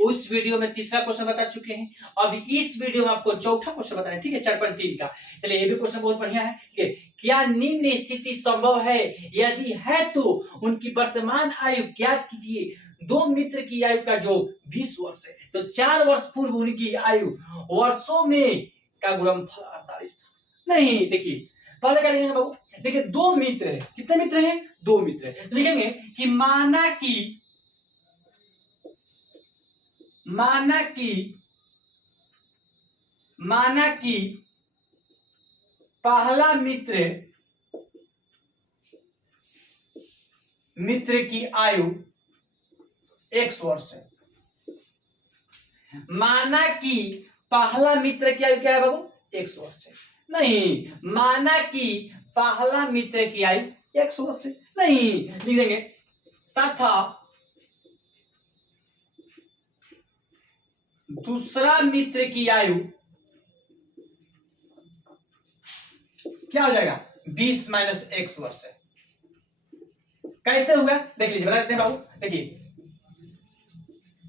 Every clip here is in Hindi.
उस वीडियो में तीसरा क्वेश्चन बता चुके हैं। अब इस वीडियो में आपको चौथा क्वेश्चन बताना है, ठीक है, 4.3 का। चलिए ये भी क्वेश्चन बहुत बढ़िया है, ठीक है। क्या निम्न स्थिति संभव है? यदि है तो उनकी वर्तमान आयु ज्ञात कीजिए। दो मित्र की आयु का जो 20 वर्ष है, तो 4 वर्ष पूर्व उनकी आयु वर्षों में का गुणनफल 48 था। नहीं, देखिए पहले क्या लिखेंगे बाबू, देखिए दो मित्र है, कितने मित्र हैं? दो मित्र है। लिखेंगे कि माना कि पहला मित्र की आयु x वर्ष है। माना कि पहला मित्र की आयु क्या है बाबू? x वर्ष है। नहीं, माना कि पहला मित्र की आयु x वर्ष है। नहीं, लिख देंगे तथा दूसरा मित्र की आयु क्या हो जाएगा? 20 माइनस x वर्ष है। कैसे हुआ देख लीजिए, बता देते हैं बाबू। देखिए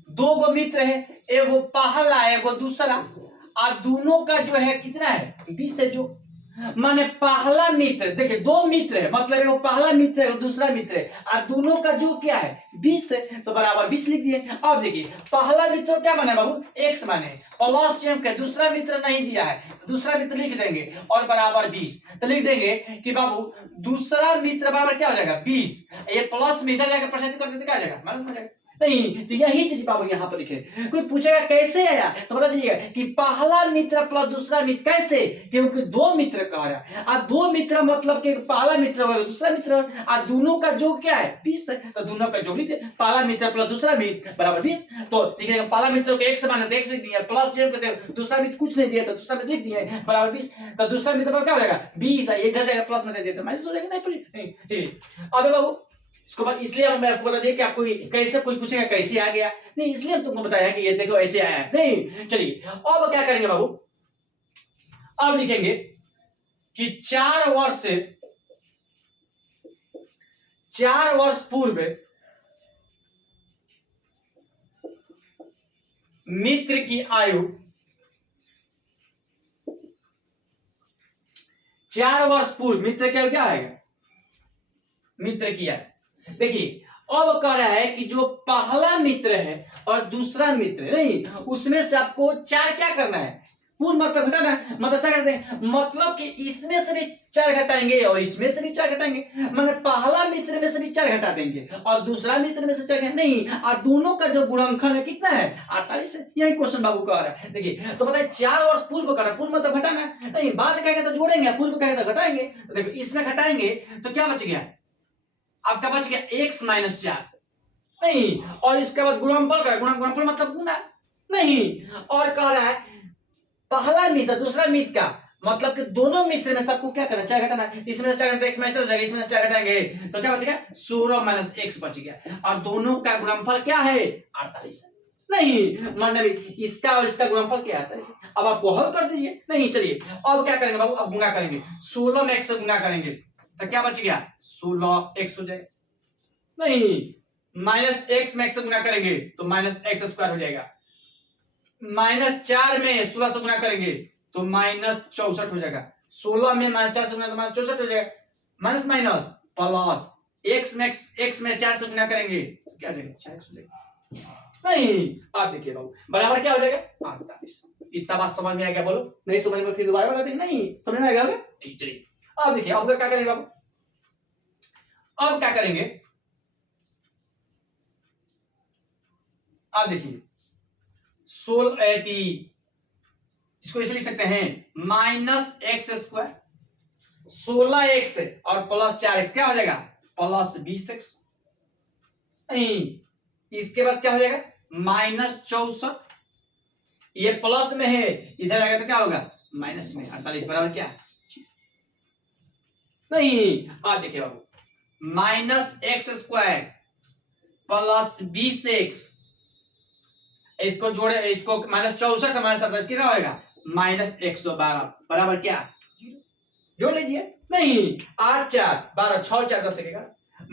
दो गो मित्र है, एगो पहला एगो दूसरा, और दोनों का जो है कितना है? 20 है। जो माने पहला मित्र, देखिए दो मित्र है, मतलब एगो पहला मित्र है, दूसरा मित्र है, और दोनों का जो क्या है? 20 है, तो बराबर 20 लिख दिए। अब देखिए पहला मित्र क्या माने बाबू? x माने, प्लस चिन्ह के, दूसरा मित्र नहीं दिया है, दूसरा मित्र लिख देंगे और बराबर 20। तो लिख देंगे कि बाबू दूसरा मित्र बराबर क्या हो जाएगा? 20। ये प्लस में इधर जाकर प्रतिशत कर देते क्या हो जाएगा? माइनस हो जाएगा। नहीं, तो यही चीज बाबू यहाँ पर लिखे। कोई पूछेगा कैसे आया, तो बता दीजिएगा कि पहला मित्र प्लस दूसरा मित्र। कैसे? क्योंकि दो मित्र कह रहा है, और दो मित्र मतलब कि पहला मित्र होगा दूसरा मित्र, और दोनों का जो क्या है? 20 है, तो दोनों का जो लिखे, पहला मित्र प्लस दूसरा मित्र बराबर 20। तो लिखेगा पहला मित्र को x माने तो x लिख दिया, प्लस जब करते दूसरा मित्र कुछ नहीं दिया तो दूसरा मित्र लिख दिया बराबर 20। तो दूसरा मित्र पर क्या हो जाएगा? 20 है, इधर जाएगा प्लस में दे देते माइनस हो जाएगा। नहीं ठीक है। अब बाबू इसको बाद इसलिए मैं आपको बता दिया कि आपको कैसे कोई पूछेगा कैसे आ गया, नहीं इसलिए हम तुमको बताया कि ये देखो ऐसे आया है। नहीं चलिए अब क्या करेंगे बाबू, अब लिखेंगे कि 4 वर्ष पूर्व मित्र की आयु 4 वर्ष पूर्व मित्र की आयु क्या आएगा? मित्र की आयु देखिए अब कह रहा है कि जो पहला मित्र है और दूसरा मित्र नहीं, उसमें से आपको 4 क्या करना है? पूर्ण मतलब घटाना है। मतलब क्या करते हैं, मतलब कि इसमें से भी 4 घटाएंगे और इसमें से भी 4 घटाएंगे, मतलब पहला मित्र में से भी 4 घटा देंगे और दूसरा मित्र में से 4 नहीं, और दोनों का जो गुणनखंड है कितना है? 48 है। यही क्वेश्चन बाबू कह रहा है। देखिए तो बताइए 4 वर्ष पूर्व करना, पूर्व मतलब घटाना नहीं, बाद कहेंगे तो जोड़ेंगे, पूर्व कहेंगे तो घटाएंगे। तो देखो इसमें घटाएंगे तो क्या बच गया? आपका बच गया x माइनस 4 नहीं, और इसके बाद गुणनफल का, गुणनफल मतलब गुना नहीं, और कह रहा है पहला मित्र दूसरा मित्र का मतलब कि दोनों मित्र में सबको क्या करना? 4 घटाना। इसमें से 4 घटाएंगे x माइनस हो जाएगा, इसमें से 4 घटाएंगे तो क्या बचेगा? 16 माइनस x बच गया, और दोनों का गुणनफल क्या है? 48 नहीं, मानना भी इसका और इसका गुणनफल क्या आता है? अब आपको हल कर दीजिए। नहीं चलिए अब क्या करेंगे बाबू, अब गुणा करेंगे, 16 में x से गुणा करेंगे तो क्या बच गया? 16x हो जाएगा। नहीं, माइनस x में x से गुणा करेंगे तो माइनस एक्स स्क्वायर हो जाएगा। -4 में 16 से गुणा करेंगे तो माइनस 64 हो जाएगा। 16 में -4 से गुणा तो माइनस 64 हो जाएगा। माइनस माइनस प्लस x में 4 से गुणा करेंगे तो क्या हो जाएगा? 4x हो जाएगा। नहीं, आप देखिए बाबू बराबर क्या हो जाएगा? 48। इतना बात समझ में आ गया? बोलो नहीं समझ में फिर दोबारा बता देंगे। नहीं समझ में आ गया? ठीक चलिए अब देखिए अब क्या करेंगे बाबू, अब क्या करेंगे, अब देखिए 16 इसको इसे लिख सकते हैं -x², 16x और प्लस 4x क्या हो जाएगा? Plus 20x। नहीं, इसके बाद क्या हो जाएगा? -64, ये प्लस में है, इधर आएगा तो क्या होगा? माइनस में। 48 बराबर क्या? नहीं, आप देखिए बाबू -x² प्लस 20x, इसको जोड़े, इसको -64 -27 कितना होगा? -112 बराबर क्या? जोड़ लीजिए। नहीं, 8 4 12 6 4 10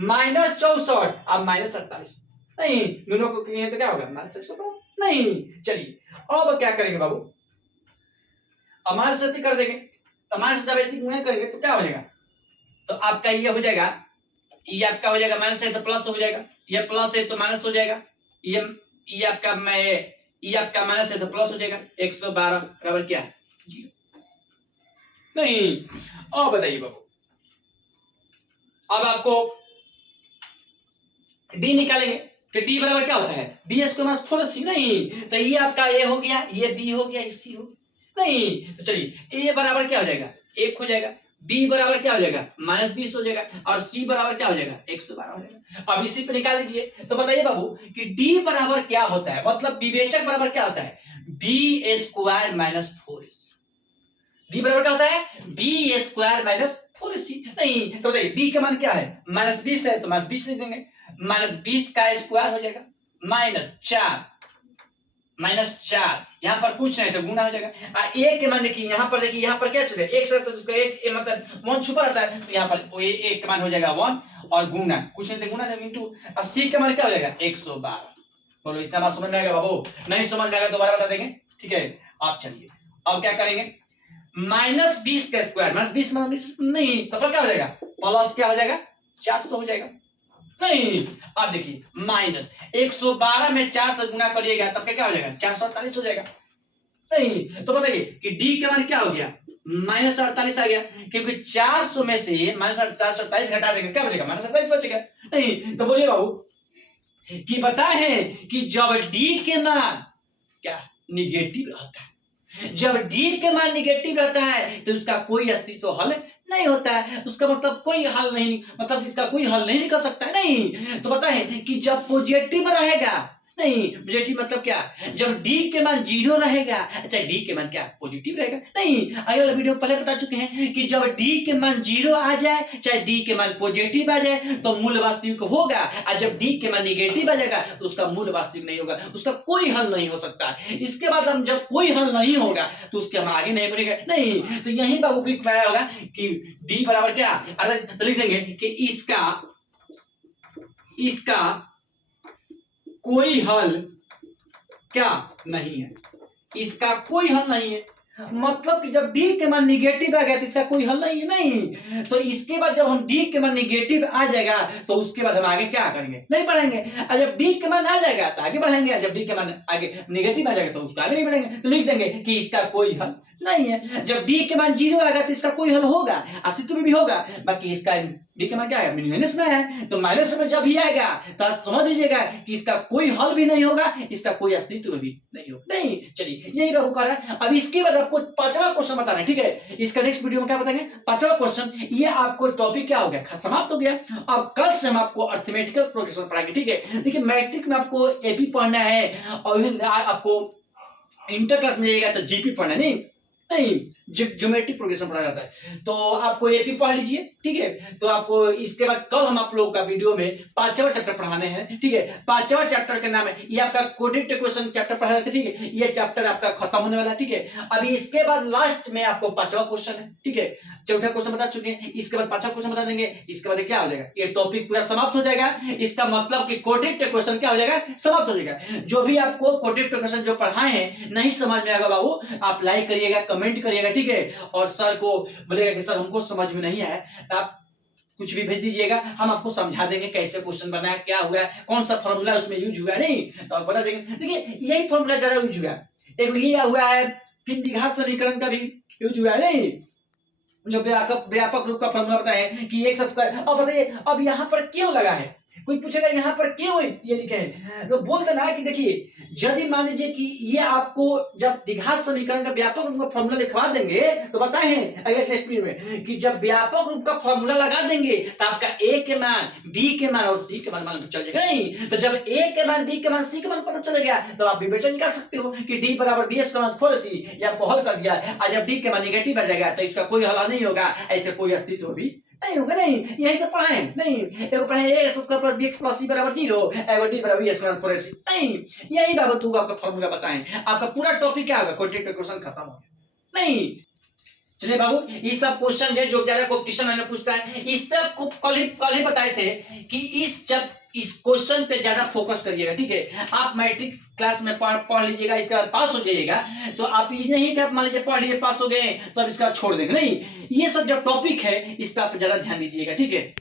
-64 अब -48 नहीं, दोनों को कहेंगे तो क्या होगा, -112 नहीं। चलिए अब क्या करेंगे बाबू, हमारे साथ कर देंगे, हमारे से जब ऐसे गुणा करेंगे तो क्या हो जाएगा, तो आपका ये हो जाएगा, ये आपका हो जाएगा माइनस है तो प्लस हो जाएगा, ये प्लस है तो माइनस हो जाएगा, ये आपका ये आपका माइनस है तो प्लस हो जाएगा। 112 बराबर क्या है, 0 नहीं। अब बताइए बाबू, अब आपको डी निकालेंगे कि डी बराबर क्या होता है, बी स्क्वायर माइनस 4ac नहीं, तो ये आपका ए हो गया, ये बी हो गया, सी हो गया नहीं। तो चलिए ए बराबर क्या हो जाएगा, 1 हो जाएगा, बी बराबर क्या हो जाएगा, -20 हो जाएगा, और सी बराबर क्या हो जाएगा, 112 हो जाएगा। अब इसी पे निकाल दीजिए। तो बताइए बाबू कि डी बराबर क्या होता है, मतलब विवेचक बराबर क्या होता है, B square minus 4ac। B बराबर क्या होता है, बी स्क्वायर माइनस 4ac नहीं। तो बताइए बी का मान क्या है, -20 है तो -20 लिख देंगे, -20 का स्क्वायर हो जाएगा, -4 यहाँ पर कुछ नहीं तो गुना हो जाएगा। ए के मान देखिए यहाँ पर, देखिए यहाँ पर क्या चले एक से तो उसका एक मतलब 1 छुपा रहता है, तो यहाँ पर एक का मान हो जाएगा 1 और गुना कुछ नहीं तो गुना इंटू, और सी का मान क्या हो जाएगा 112। बोलो इतना बात समझ में आएगा बाबू, नहीं समझ में आएगा दोबारा बता देंगे, ठीक है। आप चलिए अब क्या करेंगे, -20 का स्क्वायर, -20 नहीं तो क्या हो जाएगा, प्लस क्या हो जाएगा 400 हो जाएगा नहीं। अब देखिए -112 में 4 से गुना करिएगा तब क्या हो जाएगा, 448 हो जाएगा नहीं। तो बताइए कि डी का मान क्या हो गया, -48 आ गया, क्योंकि 400 में से -448 घटा देंगे क्या बचेगा, -27 बचेगा नहीं। तो बोलिए बाबू कि बताए कि जब डी के मान क्या निगेटिव रहता है, जब डी के मान निगेटिव रहता है तो उसका कोई अस्तित्व हल नहीं होता है, उसका मतलब कोई हल नहीं, मतलब इसका कोई हल नहीं निकल सकता है नहीं। तो बताए कि जब पॉजिटिव रहेगा, नहीं पॉजिटिव मतलब क्या, जब डी के मान 0 रहेगा, अच्छा डी के मान क्या पॉजिटिव रहेगा नहीं। अगला वीडियो पहले बता चुके हैं कि जब डी के मान 0 आ जाए, चाहे डी के मान पॉजिटिव आ जाए तो मूल वास्तविक होगा, और जब डी के मान निगेटिव आ जाएगा तो उसका मूल वास्तविक नहीं होगा, उसका कोई हल नहीं हो सकता। इसके बाद हम जब कोई हल नहीं होगा तो उसके हम आगे नहीं बढ़ेगा नहीं। तो यही बाबू भी पाया होगा कि डी बराबर क्या, तो लिख देंगे कि इसका कोई हल क्या नहीं है, इसका कोई हल नहीं है, मतलब कि जब डी के मान निगेटिव आ गया तो इसका कोई हल नहीं है नहीं। तो इसके बाद जब हम डी के मान निगेटिव आ जाएगा तो उसके बाद हम आगे क्या करेंगे, नहीं बढ़ेंगे, और जब डी के मान आ जाएगा तो आगे बढ़ेंगे, जब डी के मान आगे निगेटिव आ जाएगा तो उसको आगे नहीं बढ़ेंगे। तो लिख देंगे कि इसका कोई हल नहीं है। जब डी के मान 0 आएगा तो इसका कोई हल होगा, अस्तित्व में भी होगा, बाकी इसका डी के मान क्या है, माइनस में है, तो माइनस में जब भी आएगा तो समझ लीजिएगा कि इसका कोई हल भी नहीं होगा, इसका कोई अस्तित्व भी नहीं होगा नहीं। चलिए यही बाबू कर रहा है। अब इसके बाद आपको 5वां क्वेश्चन बताना है, ठीक है, इसका नेक्स्ट वीडियो में क्या बताएंगे 5वां क्वेश्चन। ये आपको टॉपिक क्या हो गया, समाप्त हो गया। अब कल से हम आपको अर्थमेटिकल प्रोग्रेशन पढ़ाएंगे, ठीक है। देखिए मैट्रिक में आपको एपी पढ़ना है और आपको इंटर क्लास में जाएगा तो जीपी पढ़ना है नहीं ज्योमेट्रिक प्रोग्रेशन पढ़ा जाता है, तो आपको एपी पढ़ लीजिए, ठीक है। तो आपको इसके बाद कल हम आप लोगों का वीडियो में 5वां चैप्टर पढ़ाने हैं, ठीक है। 5वां चैप्टर का नाम है, ये आपका कोडिंग इक्वेशन चैप्टर पढ़ा जाता है, ठीक है। ये चैप्टर आपका खत्म होने वाला है, ठीक है। अभी इसके बाद लास्ट में आपको 5वां क्वेश्चन है, ठीक है। चौथा क्वेश्चन बता चुके हैं, इसके बाद 5वां क्वेश्चन बता देंगे, इसके बाद क्या हो जाएगा, ये टॉपिक पूरा समाप्त हो जाएगा। इसका मतलब कि कोडिंग इक्वेशन क्या हो जाएगा, समाप्त हो जाएगा। जो भी आपको कोडिंग इक्वेशन जो पढ़ाए हैं नहीं समझ में आएगा बाबू, आप लाइक करिएगा, कमेंट करिएगा, ठीक है। और सर को बोलेगा कि सर हमको समझ में नहीं आया, तो आप कुछ भी भेज दीजिएगा, हम आपको समझा देंगे कैसे क्वेश्चन बनाया, क्या हुआ, कौन सा फॉर्मूला उसमें यूज हुआ नहीं, तो आप बता देंगे। देखिए यही फॉर्मूला ज्यादा यूज हुआ, एक ये हुआ है, फिर द्विघात समीकरण का भी यूज हुआ है नहीं, जो व्यापक रूप का फॉर्मूला बताए कि एक्स स्क्वायर। अब बताइए अब यहाँ पर क्यों लगा है, कोई पूछेगा यहाँ पर क्यों ये लिखे हैं, तो बोल देना कि देखिए यदि मान लीजिए कि ये आपको जब द्विघात समीकरण का व्यापक रूप का फॉर्मूला लिखवा देंगे तो बताए अगले टेस्ट में कि जब व्यापक रूप का फॉर्मूला लगा देंगे तो आपका ए के मान, बी के मान और सी के मान मालूम चल जाएगा नहीं। तो जब ए के मान, बी के मान, सी के मान पता चल गया तो आप विवेचन निकाल सकते हो कि डी बराबर बी एस का मान 4c, ये आपको हल कर दिया। और जब डी के मान निगेटिव आ जाएगा तो इसका कोई हल नहीं होगा, ऐसे कोई अस्तित्व भी नहीं होगा नहीं। यही तो पढ़ाए नहीं, एगो पढ़ाए a square plus bx plus c बराबर 0, एगो d बराबर b स्क्वायर प्लस 4ac नहीं। यही बाबू तू आपका फार्मूला बताएं, आपका पूरा टॉपिक क्या होगा, कोडिंग इक्वेशन खत्म हो गया नहीं। चलिए बाबू ये सब क्वेश्चन है जो ज्यादा कंपटीशन में पूछता है, इस पे आपको कल ही बताए थे कि इस जब इस क्वेश्चन पे ज्यादा फोकस करिएगा, ठीक है। आप मैट्रिक क्लास में पढ़ लीजिएगा, इसके बाद पास हो जाइएगा, तो आप ये नहीं कि आप मान लीजिए पढ़ लीजिए पास हो गए तो अब इसका छोड़ देंगे, नहीं, ये सब जो टॉपिक है इस पर आप ज्यादा ध्यान दीजिएगा, ठीक है।